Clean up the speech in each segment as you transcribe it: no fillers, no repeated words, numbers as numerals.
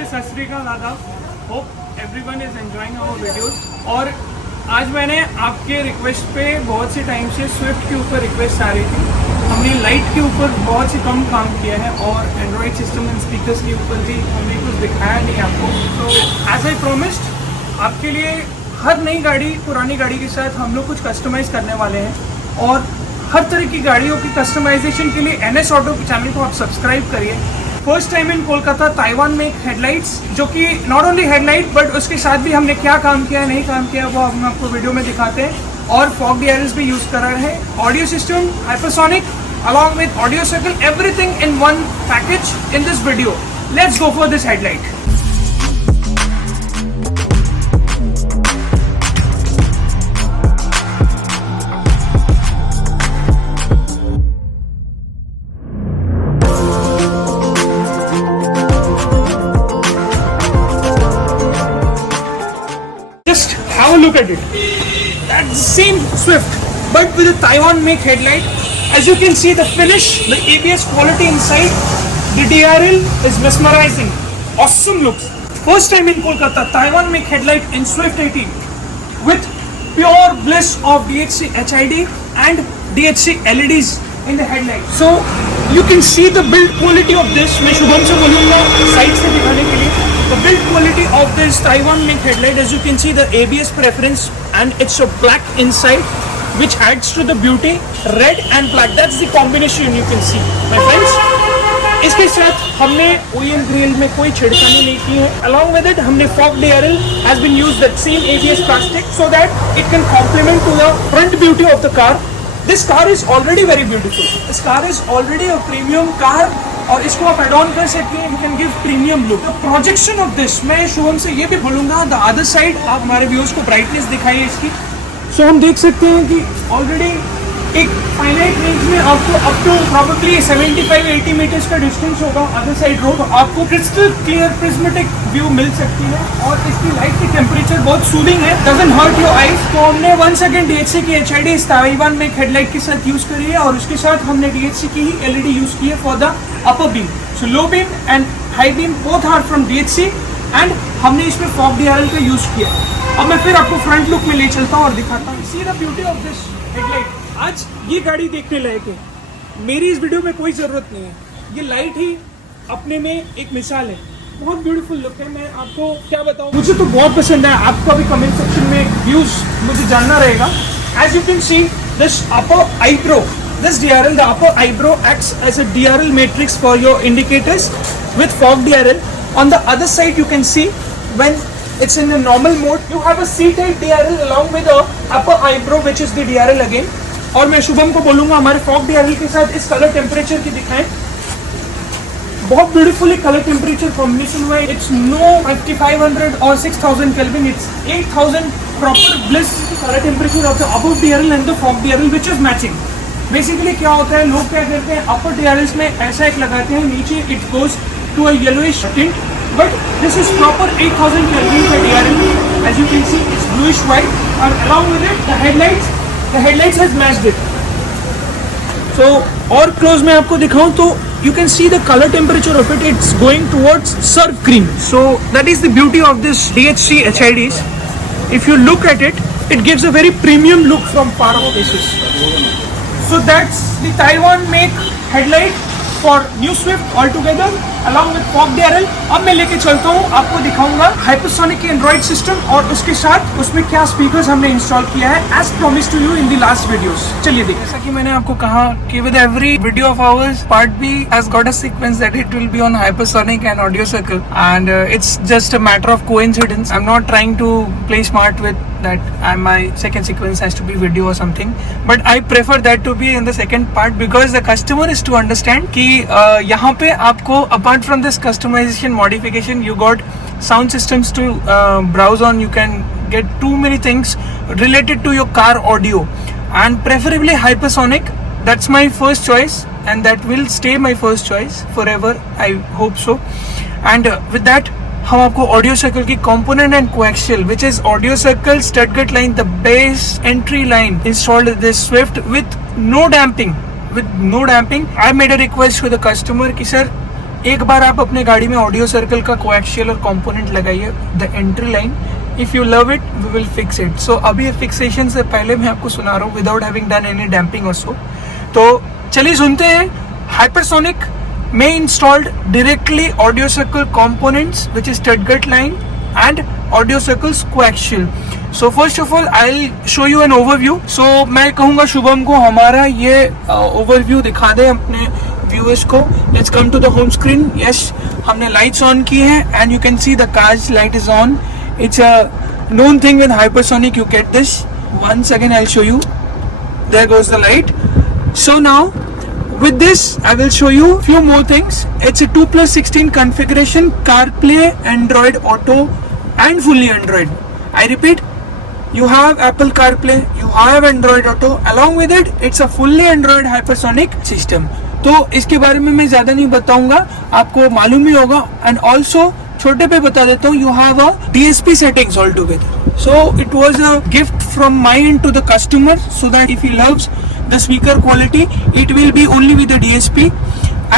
नमस्ते, सत श्री अकाल, आदाब। Hope everyone is enjoying our videos. और आज मैंने आपके रिक्वेस्ट पे बहुत से टाइम से स्विफ्ट के ऊपर रिक्वेस्ट आ रही थी। हमने लाइट के ऊपर बहुत से कम काम किया है और एंड्रॉयड सिस्टम एंड स्पीकर्स के ऊपर भी हमने कुछ दिखाया नहीं आपको। तो एज आई प्रोमिस्ड, आपके लिए हर नई गाड़ी पुरानी गाड़ी के साथ हम लोग कुछ कस्टमाइज करने वाले हैं और हर तरह की गाड़ियों की कस्टमाइजेशन के लिए NS ऑटो के चैनल को आप सब्सक्राइब करिए। First time in Kolkata Taiwan में हेडलाइट्स, जो कि नॉट ओनली हेडलाइट बट उसके साथ भी हमने क्या काम किया नहीं काम किया वो हम आपको वीडियो में दिखाते हैं। और फॉग DRLs भी यूज़ कर रहे हैं, audio system hypersonic along with audio circle, everything in one package in this video. Let's go for this headlight. Just have a look at it. That's the same Swift but with a Taiwan make headlight. As you can see, the finish, the ABS quality inside, the DRL is mesmerizing. Awesome looks. First time in Kolkata, Taiwan make headlight in Swift 18 with pure bliss of DHC HID and DHC LEDs in the headlight. So you can see the build quality of this. मैं शुभम से बोलूँगा side से दिखाने के लिए. The build quality of this Taiwan make headlight, as you can see the ABS preference and it's a black inside, which adds to the beauty. Red and black, that's the combination you can see, my friends. इसके साथ हमने OEM grill में कोई छिड़कानी नहीं की है. Along with it, हमने fog DRL has been used that same ABS plastic so that it can complement to the front beauty of the car. This car is already very beautiful. This car is already a premium car और इसको आप add on कर सकते हैं. You can give premium look. The projection of this, मैं शुभम से ये भी बोलूँगा, the other side आप हमारे व्यूअर्स को ब्राइटनेस दिखाइए इसकी. सो हम देख सकते हैं कि ऑलरेडी एक फाइनाइट रेंज में आपको अप टू प्रॉबेबली 75-80 मीटर्स का डिस्टेंस होगा अदर साइड रोड. आपको क्रिस्टल क्लियर प्रिज्मेटिक व्यू मिल सकती है और इसकी लाइट की टेम्परेचर बहुत सूदिंग है, डजंट हर्ट योर आईज. तो हमने 1 सेकंड DHC की HID ताइवान में हेडलाइट के साथ यूज करी है और उसके साथ हमने DHC की ही LED यूज की है for the upper beam. So low beam and high beam both are from DHC and हमने इसमें फॉग DRL का यूज किया. अब मैं फिर आपको फ्रंट लुक में ले चलता हूँ और दिखाता हूँ. See the beauty of this headlight. आज ये गाड़ी देखने लायक है. मेरी इस वीडियो में कोई ज़रूरत नहीं है. ये लाइट ही अपने में एक मिसाल है. बहुत ब्यूटीफुल लुक है. मैं आपको क्या बताऊँ, मुझे तो बहुत पसंद है. आपको अभी कमेंट सेक्शन में व्यूज मुझे जानना रहेगा. As you can see this upper eyebrow, this DRL, the upper eyebrow acts as a DRL matrix for your indicators with fog DRL. On the other side you can see when it's in a normal mode you have a C-type DRL along with a upper eyebrow which is the DRL again. और मैं शुभम को बोलूँगा हमारे fog DRL के साथ इस colour temperature की दिखाएं. बहुत ब्यूटीफुली कलर टेम्परेचर कॉम्बिनेशन हुआ है. इट्स नो 5500 और 6000 Kelvin, it's 8000 proper bliss colour temperature of the above DRL and the fog DRL which is matching. Basically क्या होता है, लोग क्या करते हैं अपर DRLs में ऐसा एक लगाते हैं, नीचे it goes to a yellowish tint, but this is proper 8000 Kelvin का DRL. As you can see it's bluish white और along with it the headlights has matched it. So और क्लोज में आपको दिखाऊं तो you can see the color temperature of it, it's going towards surf green. So that is the beauty of this DHC HIDs. If you look at it, it gives a very premium look from far off places. So that's the Taiwan make headlight for new Swift altogether along with fog DRL. अब मैं लेके चलता हूँ, आपको दिखाऊंगा hypersonic की Android system और उसके साथ उसमें क्या स्पीकर्स हमने इंस्टॉल किया है as promise to you in the last videos. चलिए देखिए. जैसा कि मैंने आपको कहा कि with every video of ours part B has got a sequence that it will be on hypersonic and audio circle and it's just a matter of coincidence. I am not trying to play smart with that my second sequence has to be video or something, but I prefer that to be in the second part because the customer is to understand कि यहाँ पे आपको apart from this customization modification you got sound systems to browse on. You can get too many things related to your car audio and preferably hypersonic. That's my first choice and that will stay my first choice forever, I hope so. And with that हम आपको audio circle की component and coaxial which is audio circle studgut line, the base entry line installed this Swift with no damping. I made a request to the customer कि sir एक बार आप अपने गाड़ी में ऑडियो सर्कल का coaxial और कंपोनेंट लगाइए, the entry line, if you love it we will fix it. So अभी फिक्सेशन से पहले मैं आपको सुना रहा हूँ without having done any damping और सो। तो चलिए सुनते हैं। हाइपरसोनिक में installed directly audio circle components which is studgut line and audio circles coaxial. So first of all I will show you an overview. So मैं कहूँगा शुभम को हमारा ये ओवरव्यू दिखा दे अपने व्यूअर्स को। Let's come to the home screen. Yes, हमने lights on की है and you can see the car's light is on. It's a known thing with hypersonic, you get this. Once again I'll show you. There goes the light. So now with this I will show you few more things. It's a 2+16 configuration, CarPlay, Android Auto and fully Android. I repeat, you have Apple CarPlay, you have Android Auto, along with it it's a fully Android hypersonic system. तो इसके बारे में मैं ज्यादा नहीं बताऊंगा, आपको मालूम ही होगा। एंड ऑल्सो छोटे पे बता देता हूँ, you have a DSP settings all together. So it was a gift from my end to the customer, so that if he loves the speaker quality, it will be only with the DSP.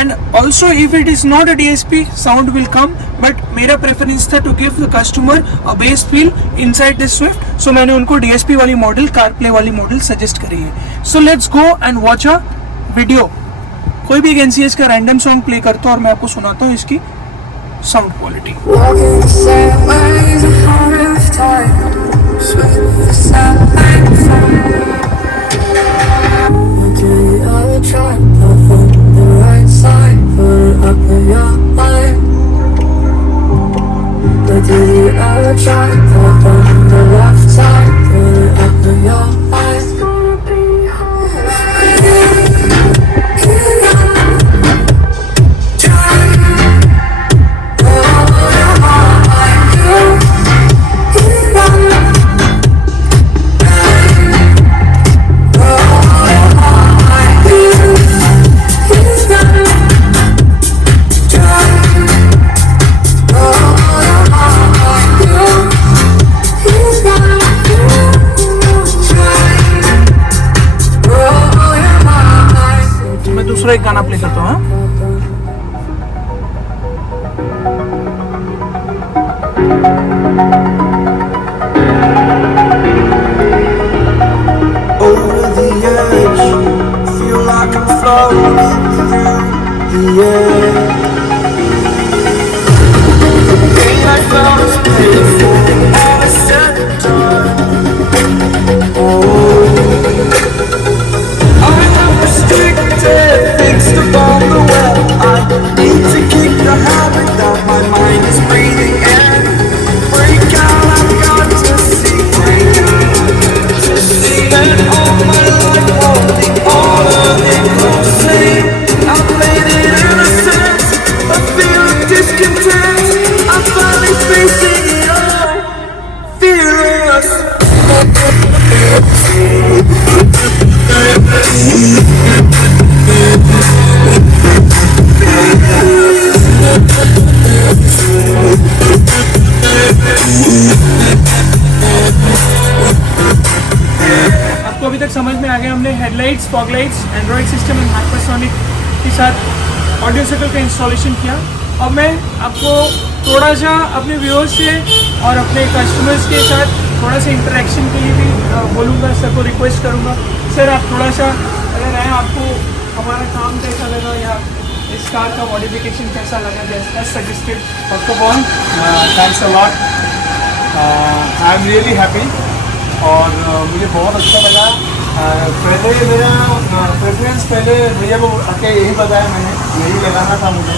And also if it is not a DSP, sound will come. But मेरा preference था to give the customer a bass feel inside this Swift. So मैंने उनको DSP वाली model, CarPlay वाली model suggest करी है। So let's go and watch a video. कोई भी एक NCS का रैंडम सॉन्ग प्ले करता हूँ और मैं आपको सुनाता हूँ इसकी साउंड क्वालिटी। दूसरा एक गाना प्ले करता हूँ। Over the edge, feel like I'm floating through the air. The pain I felt is paid for, all is said and done. I'm restricted, fixed upon the web. I need to kick the habit that my mind is breathing in. Break out, I've got to see. Spent all my life holding all of it closely. I played it innocent, a feel of discontent. I'm finally facing it all, fearless. आपको अभी तक समझ में आ गया हमने headlights, fog lights, Android system and hypersonic के साथ audio circle का इंस्टॉलेशन किया। अब मैं आपको थोड़ा सा अपने व्यूअर्स से और अपने कस्टमर्स के साथ थोड़ा सा इंटरेक्शन के लिए भी बोलूँगा, सर को रिक्वेस्ट करूँगा। सर आप थोड़ा सा अगर है, आपको हमारा काम कैसा लगा या इस कार का मॉडिफिकेशन कैसा लगा जैसा suggested? First of all thanks a lot, I am really happy और मुझे बहुत अच्छा लगा। पहले मेरा प्रेफरेंस पहले भैया को आके यही बताया, मैंने यही लगाना था मुझे।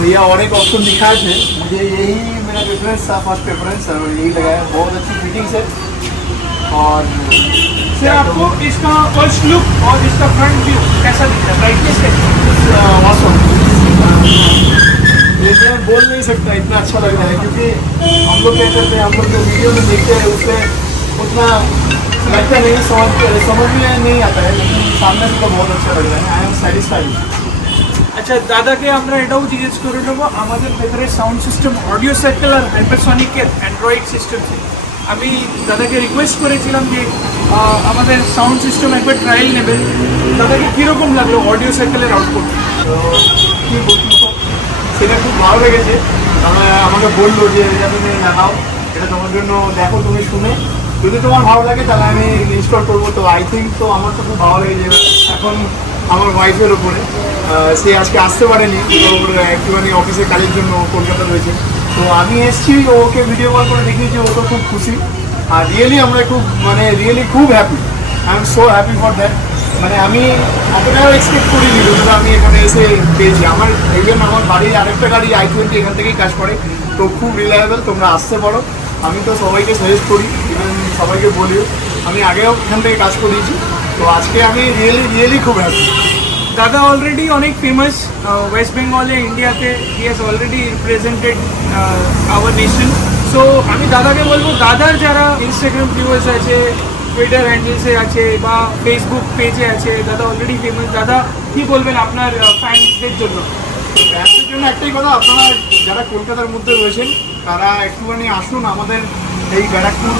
भैया और एक ऑप्शन दिखाए थे, मुझे यही मेरा प्रेफरेंस था, फर्स्ट प्रेफरेंस और यही लगाया। बहुत अच्छी फिटिंग्स है। और सर आपको इसका फर्स्ट लुक और इसका फ्रंट व्यू कैसा दिख रहा है? ब्राइटनेस कैसी? ये मैं बोल नहीं सकता, इतना अच्छा लग रहा है क्योंकि हम लोग क्या करते हैं, हम लोग जो वीडियो में देखते हैं उसमें उतना लगता नहीं, समझ में नहीं आता है, लेकिन सामने से तो बहुत अच्छा लग रहा है। I am satisfied. আচ্ছা দাদাকে আমরা এটাও জিজ্ঞেস করে নেবো আমাদের ভেতরে সাউন্ড সিস্টেম অডিও সার্কেল আর হাইপারসনিকের অ্যান্ড্রয়েড সিস্টেম থেকে। আমি দাদাকে রিকোয়েস্ট করেছিলাম যে আমাদের সাউন্ড সিস্টেম একবার ট্রায়াল নেবেন। দাদাকে কীরকম লাগলো অডিও সার্কেলের আউটপুট? तो সেটা খুব ভালো লেগেছে। আমাকে বললো যে এটা তুমি দেখাও, এটা তোমার জন্য দেখো, তুমি শুনে যদি তোমার ভালো লাগে তাহলে আমি ইনস্টল করবো। তো আই থিঙ্ক তো আমার তো খুব ভালো লেগেছে। এখন আমার ওয়াইফের ওপরে, সে আজকে আসতে পারেনি, ওর একটুখানি অফিসের কাজের জন্য কলকাতা রয়েছে। তো আমি এসেছি, ওকে ভিডিও কল করে দেখিয়েছি, ও তো খুব খুশি। আর রিয়েলি আমরা খুব রিয়েলি খুব happy, I am so happy for that. আমি এতটাও এক্সপেক্ট করিনি যতটা আমি এখানে এসে পেয়েছি। আমার ইভেন আমার বাড়ির আরেকটা গাড়ি i20 এখান থেকেই কাজ করে, তো খুব রিলায়েবল, তোমরা আসতে পারো। আমি তো সবাইকে সাজেস্ট করি, ইভেন সবাইকে বলিও, আমি আগেও এখান থেকে কাজ করিয়েছি। তো আজকে আমি রিয়েলি খুব হ্যাপি। দাদা অলরেডি অনেক ফেমাস ওয়েস্ট বেঙ্গলে, ইন্ডিয়াতে। He has already represented hour nation. So আমি দাদাকে বলবো, দাদার যারা ইনস্টাগ্রাম ভিউয়ার্স আছে, টুইটার হ্যান্ডেলসে আছে বা ফেসবুক পেজে আছে, দাদা অলরেডি ফেমাস। দাদা কি বলবেন আপনার ফ্যান্সদের জন্য? ফ্যান্সদের জন্য একটাই কথা, আপনারা যারা কলকাতার মধ্যে রয়েছেন তারা একটুখানি আসুন আমাদের এই ব্যারাকপুর,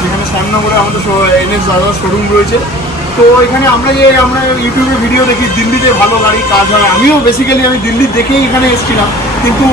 যেখানে শ্যামনগরে আমাদের NS দাদার শোরুম রয়েছে। তো এখানে আমরা ইউটিউবে ভিডিও দেখি, দিল্লিতে ভালো গাড়ি কাজ হয়। আমিও বেসিক্যালি আমি দিল্লি দেখেই এখানে এসেছিলাম, কিন্তু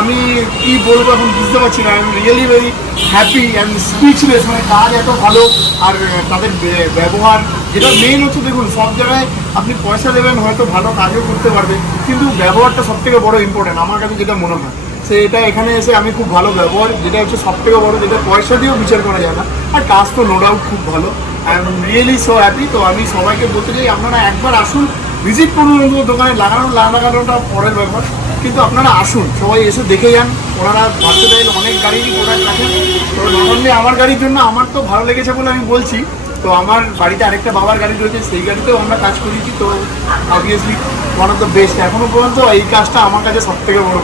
আমি কি বলবো এখন বুঝতে পারছি না। I am really very happy and speechless. কাজ এত ভালো, আর তাদের ব্যবহার, যেটা মেন হচ্ছে, দেখুন সব জায়গায় আপনি পয়সা দেবেন, হয়তো ভালো কাজও করতে পারবে, কিন্তু ব্যবহারটা সব থেকে বড় ইম্পর্টেন্ট আমার কাছে যেটা মনে হয়। সেটা এখানে এসে আমি খুব ভালো ব্যবহার, যেটা হচ্ছে সব থেকে বড়ো, যেটা পয়সা দিয়েও বিচার করা যায় না। আর কাজ তো নো ডাউট খুব ভালো। I am really so happy. তো আমি সবাইকে বলতে চাই, আপনারা একবার আসুন, ভিজিট করুন। দোকানে লাগানোটা পরের ব্যাপার, কিন্তু আপনারা আসুন, সবাই এসে দেখে যান। ওনারা ভাবতে চাইলে অনেক গাড়িরই প্রোডাক্ট রাখেন। তো নর্মালি আমার গাড়ির জন্য আমার তো ভালো লেগেছে বলে আমি বলছি। তো আমার বাড়িতে আরেকটা বাবার গাড়ি রয়েছে, সেই গাড়িতেও আমরা কাজ করেছি। তো obviously one of the best. এখনও পর্যন্ত এই কাজটা আমার কাছে সব থেকে বড়।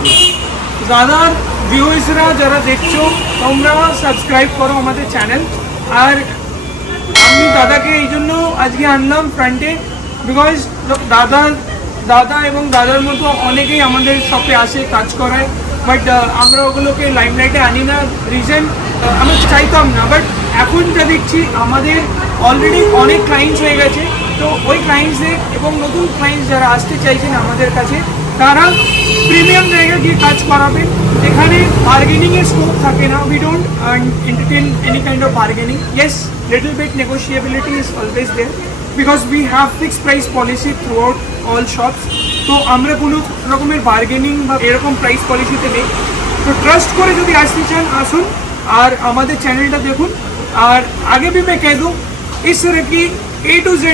দাদার ভিউয়ার্সরা যারা দেখছো, তোমরা সাবস্ক্রাইব করো আমাদের চ্যানেল। আর আমি দাদাকে এই জন্য আজকে আনলাম ফ্রন্টে, বিকজ দাদা এবং দাদার মতো অনেকেই আমাদের শপে আসে, কাজ করায়, বাট আমরা ওগুলোকে লাইমলাইটে আনি না। রিজন আমরা চাইতাম না, বাট এখন যা দেখছি আমাদের অলরেডি অনেক ক্লায়েন্টস হয়ে গেছে। তো ওই ক্লায়েন্টসদের এবং নতুন ক্লায়েন্টস যারা আসতে চাইছেন আমাদের কাছে, তারা প্রিমিয়াম জায়গায় গিয়ে কাজ করাবেন, যেখানে বার্গেনিংয়ের স্কোপ থাকে না। We don't entertain any kind of bargaining. Yes, little bit negotiability is always there because we have fixed price policy throughout all shops. তো আমরা কোনো রকমের বার্গেনিং বা এরকম প্রাইস পলিসিতে নেই। তো ট্রাস্ট করে যদি আসতে চান আসুন, আর আমাদের চ্যানেলটা দেখুন। আর आगे भी मैं कह दूँ, इस तरह की A to Z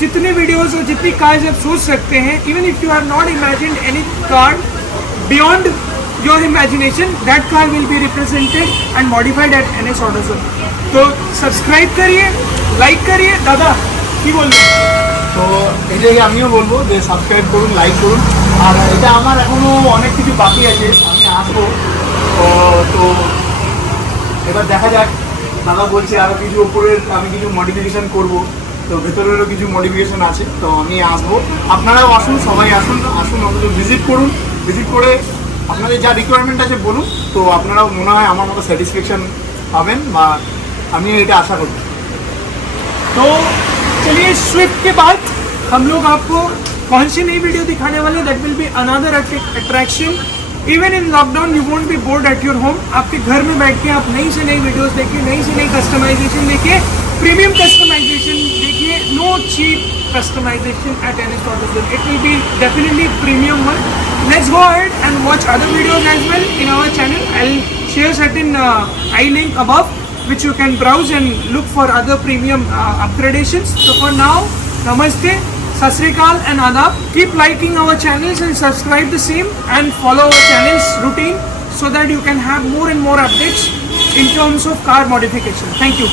जितने वीडियोस और जितनी कार्स आप सोच सकते हैं, even if you have not imagined any car beyond your imagination, that car will be represented and modified at NS AutoZone। तो सब्सक्राइब करिए, लाइक करिए। दादा কি বলবেন? তো এটাই আমিও বলবো যে সাবস্ক্রাইব করুন, লাইক করুন। আর এটা আমার এখনও অনেক কিছু বাকি আছে, আমি আসবো। তো এবার দেখা যাক, দাদা বলছে আরও কিছু ওপরের আমি কিছু মডিফিকেশান করবো, তো ভেতরেরও কিছু মডিফিকেশান আছে। তো আমি আসবো, আপনারাও আসুন, সবাই আসুন অন্তত ভিজিট করুন। ভিজিট করে আপনাদের যা রিকোয়ারমেন্ট আছে বলুন, তো আপনারাও মনে হয় আমার মতো স্যাটিসফ্যাকশান পাবেন, বা আমি এটা আশা করি। तो चलिए, स्विफ्ट के बाद हम लोग आपको कौन सी नई वीडियो दिखाने वाले, that will be another attraction. Even in lockdown you won't be board at your home. आपके घर में बैठ के आप नई से नई वीडियोस देखिए, नई से नई कस्टमाइजेशन देखिए, प्रीमियम कस्टमाइजेशन देखिए। No cheap customization at NS AutoZone. It will be definitely premium one. Let's go ahead and watch other videos as well in our channel. I'll share certain I link above, which you can browse and look for other premium upgradations. So for now, namaste, sat sri akal and adab. Keep liking our channels and subscribe the same, and follow our channel's routine so that you can have more and more updates in terms of car modification. Thank you.